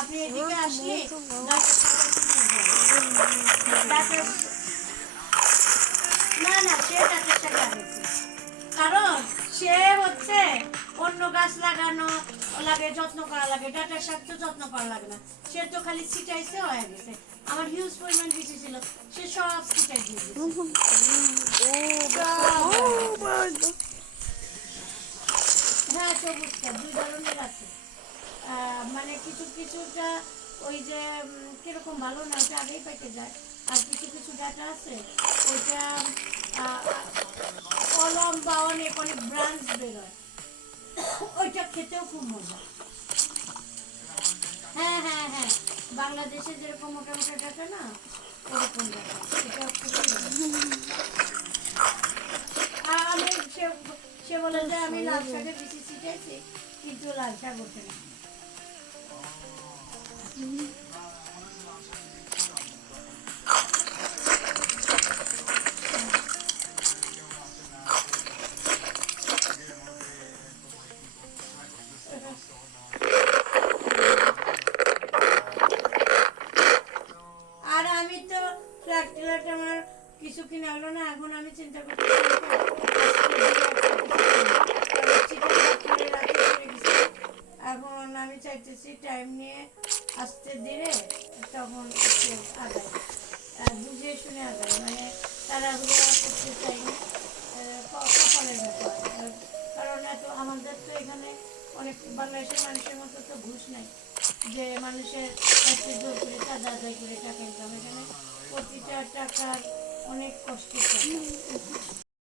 আপনি এদিকে আসলে না না সে ডাক্তার সাথে আসছে, কারণ সে হচ্ছে অন্য গাছ লাগানো লাগে, যত্ন করা লাগে, ডাটার শাক তো যত্ন করা লাগে না, সে তো খালি ছিটাইছে হয়ে গেছে। আমার হিউজ পরিমাণ বেশি ছিল, সে সব ছিটাই দিয়ে দিয়েছে। হ্যাঁ সবুজটা দুই ধরনের আছে, মানে কিছু কিছুটা ওই যে কিরকম ভালো না ওটা আগেই পেকে যায়, আর কিছু কিছু ডাটা আছে ওইটা অলম্বা অনেক অনেক ব্রাঞ্চ বেরোয়, ওইটা খেতেও খুব মজা। হ্যাঁ হ্যাঁ হ্যাঁ, বাংলাদেশে যেরকম মোটা মোটা ডাটা না, ওরকম ডাটা এটা খুবই আমি সে বলে যে আমি লাল শাকের বেশি শিখেছি, কিন্তু লাল শাক ওঠে না। আর আমি তো ফ্ল্যাট টিলার আমার কিছু কিনে হলো না, এখন আমি চিন্তা করছি এখন আমি চাইতেছি টাইম নিয়ে আসতে দিলে তখন একটু আগাই, বুঝে শুনে আগাই, মানে তাড়াহুড়ো করতে চাই না, কপালের ব্যাপার। কারণ এত আমাদের তো এখানে অনেক বাংলাদেশের মানুষের মতো তো ঘুষ নাই যে মানুষের কাছে জোর করে চাঁদা আদায় করে টাকা ইনকাম, এখানে প্রতিটা টাকার অনেক কষ্ট।